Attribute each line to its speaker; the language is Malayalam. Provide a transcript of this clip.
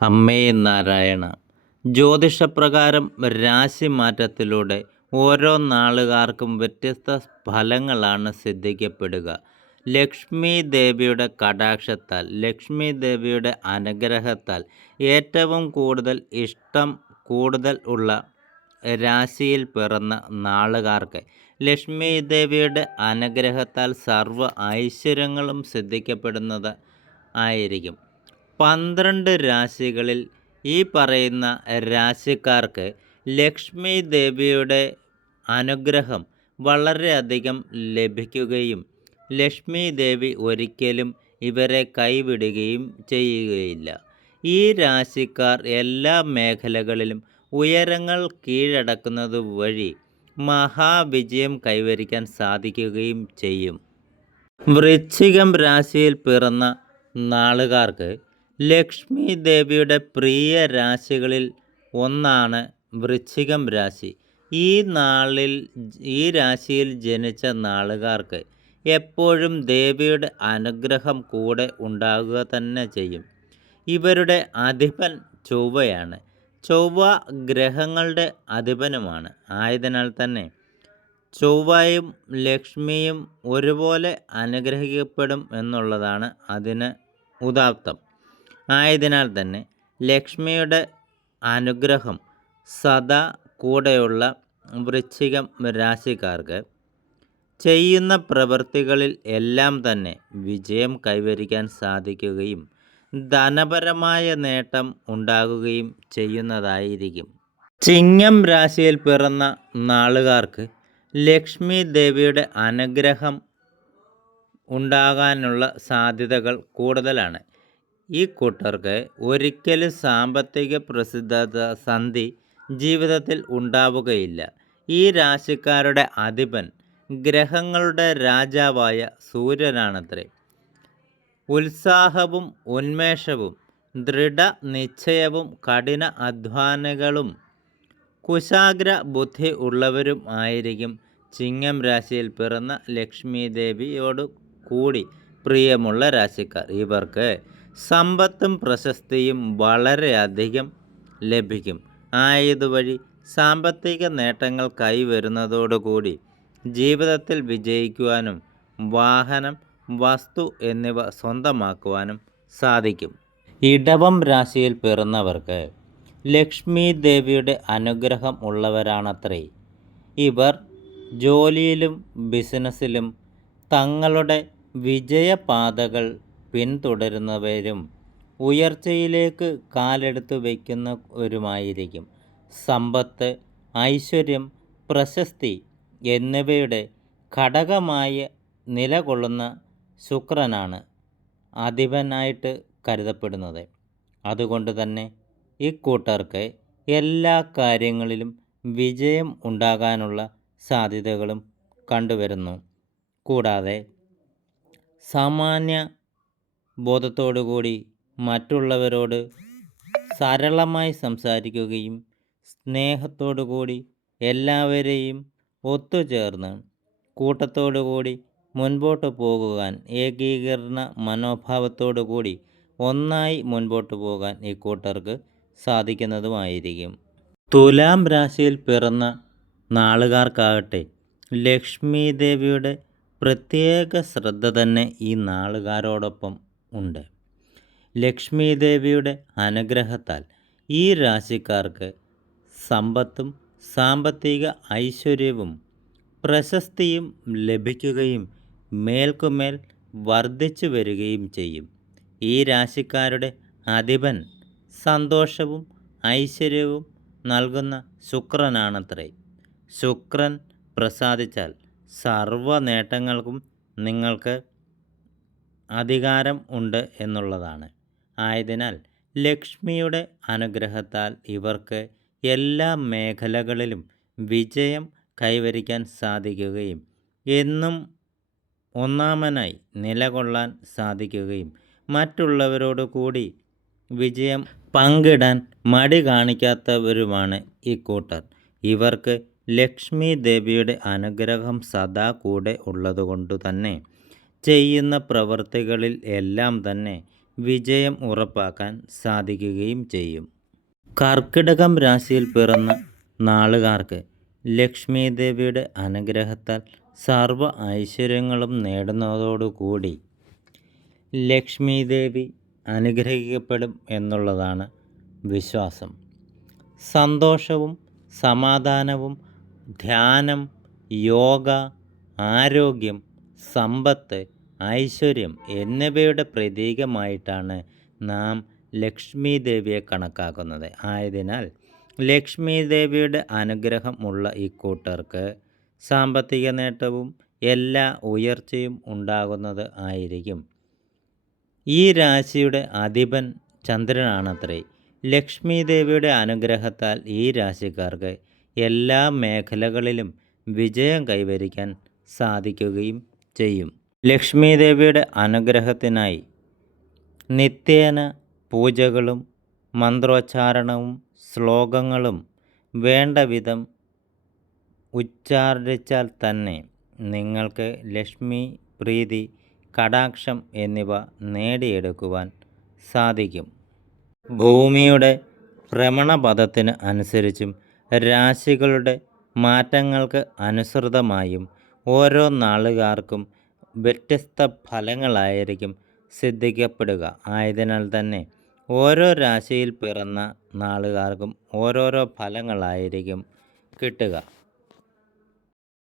Speaker 1: അമ്മേ നാരായണ. ജ്യോതിഷപ്രകാരം രാശിമാറ്റത്തിലൂടെ ഓരോ നാളുകാർക്കും വ്യത്യസ്ത ഫലങ്ങളാണ് സിദ്ധിക്കപ്പെടുക. ലക്ഷ്മി ദേവിയുടെ കടാക്ഷത്താൽ ലക്ഷ്മി ദേവിയുടെ അനുഗ്രഹത്താൽ ഏറ്റവും കൂടുതൽ ഇഷ്ടം കൂടുതൽ ഉള്ള രാശിയിൽ പിറന്ന നാളുകാർക്ക് ലക്ഷ്മി ദേവിയുടെ അനുഗ്രഹത്താൽ സർവ ഐശ്വര്യങ്ങളും സിദ്ധിക്കപ്പെടുന്നത് ആയിരിക്കും. പന്ത്രണ്ട് രാശികളിൽ ഈ പറയുന്ന രാശിക്കാർക്ക് ലക്ഷ്മി ദേവിയുടെ അനുഗ്രഹം വളരെയധികം ലഭിക്കുകയും ലക്ഷ്മി ദേവി ഒരിക്കലും ഇവരെ കൈവിടുകയും ചെയ്യുകയില്ല. ഈ രാശിക്കാർ എല്ലാ മേഖലകളിലും ഉയരങ്ങൾ കീഴടക്കുന്നത് വഴി മഹാവിജയം കൈവരിക്കാൻ സാധിക്കുകയും ചെയ്യും. വൃശ്ചികം രാശിയിൽ പിറന്ന നാളുകാർക്ക് ലക്ഷ്മി ദേവിയുടെ പ്രിയ രാശികളിൽ ഒന്നാണ് വൃശ്ചികം രാശി. ഈ നാളിൽ ഈ രാശിയിൽ ജനിച്ച നാളുകാർക്ക് എപ്പോഴും ദേവിയുടെ അനുഗ്രഹം കൂടെ ഉണ്ടാകുക തന്നെ ചെയ്യും. ഇവരുടെ അധിപൻ ചൊവ്വയാണ്. ചൊവ്വ ഗ്രഹങ്ങളുടെ അധിപനുമാണ്. ആയതിനാൽ തന്നെ ചൊവ്വയും ലക്ഷ്മിയും ഒരുപോലെ അനുഗ്രഹിക്കപ്പെടും എന്നുള്ളതാണ് അതിന് ഉദാത്തം. ആയതിനാൽ തന്നെ ലക്ഷ്മിയുടെ അനുഗ്രഹം സദാ കൂടെയുള്ള വൃശ്ചികം രാശിക്കാർക്ക് ചെയ്യുന്ന പ്രവൃത്തികളിൽ എല്ലാം തന്നെ വിജയം കൈവരിക്കാൻ സാധിക്കുകയും ധനപരമായ നേട്ടം ഉണ്ടാകുകയും ചെയ്യുന്നതായിരിക്കും. ചിങ്ങം രാശിയിൽ പിറന്ന നാളുകാർക്ക് ലക്ഷ്മി ദേവിയുടെ അനുഗ്രഹം ഉണ്ടാകാനുള്ള സാധ്യതകൾ കൂടുതലാണ്. ഈ കൂട്ടർക്ക് ഒരിക്കലും സാമ്പത്തിക പ്രസിദ്ധ സന്ധി ജീവിതത്തിൽ ഉണ്ടാവുകയില്ല. ഈ രാശിക്കാരുടെ അധിപൻ ഗ്രഹങ്ങളുടെ രാജാവായ സൂര്യനാണത്രേ. ഉത്സാഹവും ഉന്മേഷവും ദൃഢനിശ്ചയവും കഠിന അധ്വാനങ്ങളും കുശാഗ്ര ബുദ്ധി ഉള്ളവരും ആയിരിക്കും ചിങ്ങം രാശിയിൽ പിറന്ന ലക്ഷ്മി ദേവിയോട് കൂടി പ്രിയമുള്ള രാശിക്കാർ. ഇവർക്ക് സമ്പത്തും പ്രശസ്തിയും വളരെയധികം ലഭിക്കും. ആയതുവഴി സാമ്പത്തിക നേട്ടങ്ങൾ കൈവരുന്നതോടുകൂടി ജീവിതത്തിൽ വിജയിക്കുവാനും വാഹനം വസ്തു എന്നിവ സ്വന്തമാക്കുവാനും സാധിക്കും. ഇടവം രാശിയിൽ പിറന്നവർക്ക് ലക്ഷ്മി ദേവിയുടെ അനുഗ്രഹം ഉള്ളവരാണത്രേ. ഇവർ ജോലിയിലും ബിസിനസ്സിലും തങ്ങളുടെ വിജയപാതകൾ പിന്തുടരുന്നവരും ഉയർച്ചയിലേക്ക് കാലെടുത്ത് വയ്ക്കുന്നവരുമായിരിക്കും. സമ്പത്ത് ഐശ്വര്യം പ്രശസ്തി എന്നിവയുടെ ഘടകമായി നിലകൊള്ളുന്ന ശുക്രനാണ് അധിപനായിട്ട് കരുതപ്പെടുന്നത്. അതുകൊണ്ട് തന്നെ ഇക്കൂട്ടർക്ക് എല്ലാ കാര്യങ്ങളിലും വിജയം ഉണ്ടാകാനുള്ള സാധ്യതകളും കണ്ടുവരുന്നു. കൂടാതെ സാമാന്യ ബോധത്തോടുകൂടി മറ്റുള്ളവരോട് സരളമായി സംസാരിക്കുകയും സ്നേഹത്തോടുകൂടി എല്ലാവരെയും ഒത്തുചേർന്ന് കൂട്ടത്തോടുകൂടി മുൻപോട്ട് പോകുവാൻ ഏകീകരണ മനോഭാവത്തോടുകൂടി ഒന്നായി മുൻപോട്ട് പോകാൻ ഈ കൂട്ടർക്ക് സാധിക്കുന്നതുമായിരിക്കും. തുലാം രാശിയിൽ പിറന്ന നാളുകാർക്കാകട്ടെ ലക്ഷ്മി ദേവിയുടെ പ്രത്യേക ശ്രദ്ധ തന്നെ ഈ നാളുകാരോടൊപ്പം ഉണ്ട്. ലക്ഷ്മി ദേവിയുടെ അനുഗ്രഹത്താൽ ഈ രാശിക്കാർക്ക് സമ്പത്തും സാമ്പത്തിക ഐശ്വര്യവും പ്രശസ്തിയും ലഭിക്കുകയും മേൽക്കുമേൽ വർദ്ധിച്ചു വരികയും ചെയ്യും. ഈ രാശിക്കാരുടെ അധിപൻ സന്തോഷവും ഐശ്വര്യവും നൽകുന്ന ശുക്രനാണത്രേ. ശുക്രൻ പ്രസാദിച്ചാൽ സർവ നേട്ടങ്ങൾക്കും നിങ്ങൾക്ക് അധികാരം ഉണ്ട് എന്നുള്ളതാണ്. ആയതിനാൽ ലക്ഷ്മിയുടെ അനുഗ്രഹത്താൽ ഇവർക്ക് എല്ലാ മേഖലകളിലും വിജയം കൈവരിക്കാൻ സാധിക്കുകയും എന്നും ഒന്നാമനായി നിലകൊള്ളാൻ സാധിക്കുകയും മറ്റുള്ളവരോട് കൂടി വിജയം പങ്കിടാൻ മടി കാണിക്കാത്തവരുമാണ് ഇക്കൂട്ടർ ഇവർക്ക് ലക്ഷ്മി ദേവിയുടെ അനുഗ്രഹം സദാ കൂടെ ഉള്ളതുകൊണ്ട് തന്നെ ചെയ്യുന്ന പ്രവൃത്തികളിൽ എല്ലാം തന്നെ വിജയം ഉറപ്പാക്കാൻ സാധിക്കുകയും ചെയ്യും. കർക്കിടകം രാശിയിൽ പിറന്ന നാളുകാർക്ക് ലക്ഷ്മി ദേവിയുടെ അനുഗ്രഹത്താൽ സർവ ഐശ്വര്യങ്ങളും നേടുന്നതോടുകൂടി ലക്ഷ്മി ദേവി അനുഗ്രഹിക്കപ്പെടും എന്നുള്ളതാണ് വിശ്വാസം. സന്തോഷവും സമാധാനവും ധ്യാനം യോഗ ആരോഗ്യം സമ്പത്ത് ഐശ്വര്യം എന്നിവയുടെ പ്രതീകമായിട്ടാണ് നാം ലക്ഷ്മി ദേവിയെ കണക്കാക്കുന്നത്. ആയതിനാൽ ലക്ഷ്മി ദേവിയുടെ അനുഗ്രഹമുള്ള ഈ ഇക്കൂട്ടർക്ക് സാമ്പത്തിക നേട്ടവും എല്ലാ ഉയർച്ചയും ഉണ്ടാകുന്നത് ആയിരിക്കും. ഈ രാശിയുടെ അധിപൻ ചന്ദ്രനാണത്രേ. ലക്ഷ്മി ദേവിയുടെ അനുഗ്രഹത്താൽ ഈ രാശിക്കാർക്ക് എല്ലാ മേഖലകളിലും വിജയം കൈവരിക്കാൻ സാധിക്കുകയും ചെയ്യും. ലക്ഷ്മി ദേവിയുടെ അനുഗ്രഹത്തിനായി നിത്യേന പൂജകളും മന്ത്രോച്ചാരണവും ശ്ലോകങ്ങളും വേണ്ട വിധം ഉച്ചാരിച്ചാൽ തന്നെ നിങ്ങൾക്ക് ലക്ഷ്മി പ്രീതി കടാക്ഷം എന്നിവ നേടിയെടുക്കുവാൻ സാധിക്കും. ഭൂമിയുടെ ഭ്രമണപഥത്തിന് അനുസരിച്ചും രാശികളുടെ മാറ്റങ്ങൾക്ക് അനുസൃതമായും ഓരോ നാളുകാർക്കും വ്യത്യസ്ത ഫലങ്ങളായിരിക്കും സിദ്ധിക്കപ്പെടുക. ആയതിനാൽ തന്നെ ഓരോ രാശിയിൽ പിറന്ന നാളുകാർക്കും ഓരോരോ ഫലങ്ങളായിരിക്കും കിട്ടുക.